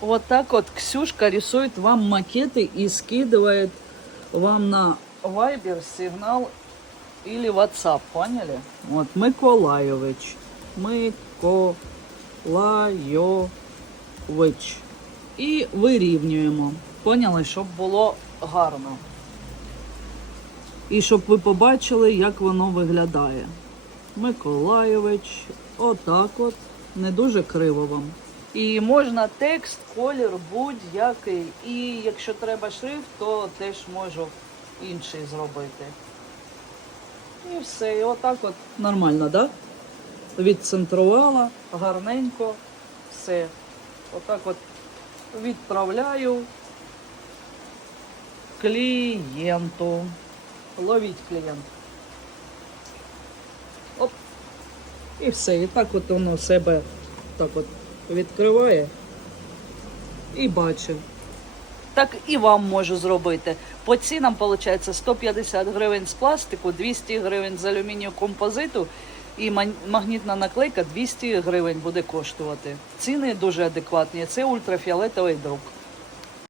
Вот так вот Ксюшка рисует вам макеты и скидывает вам на Viber сигнал или WhatsApp, поняли? Вот, Миколайович. Миколайович. І вирівнюємо. Поняли, щоб було гарно. І щоб ви побачили, як воно виглядає. Миколайович, отак от, не дуже криво вам. І можна текст, колір будь-який. І якщо треба шрифт, то теж можу інший зробити. І все, і отак от нормально, так? Да? Відцентрувала, гарненько, все. Отак от відправляю клієнту. Ловіть клієнт. Оп. І все. І так от воно себе так от відкриває і бачить. Так і вам можу зробити. По цінам виходить 150 гривень з пластику, 200 гривень з алюмінію композиту і магнітна наклейка 200 гривень буде коштувати. Ціни дуже адекватні. Це ультрафіолетовий друк.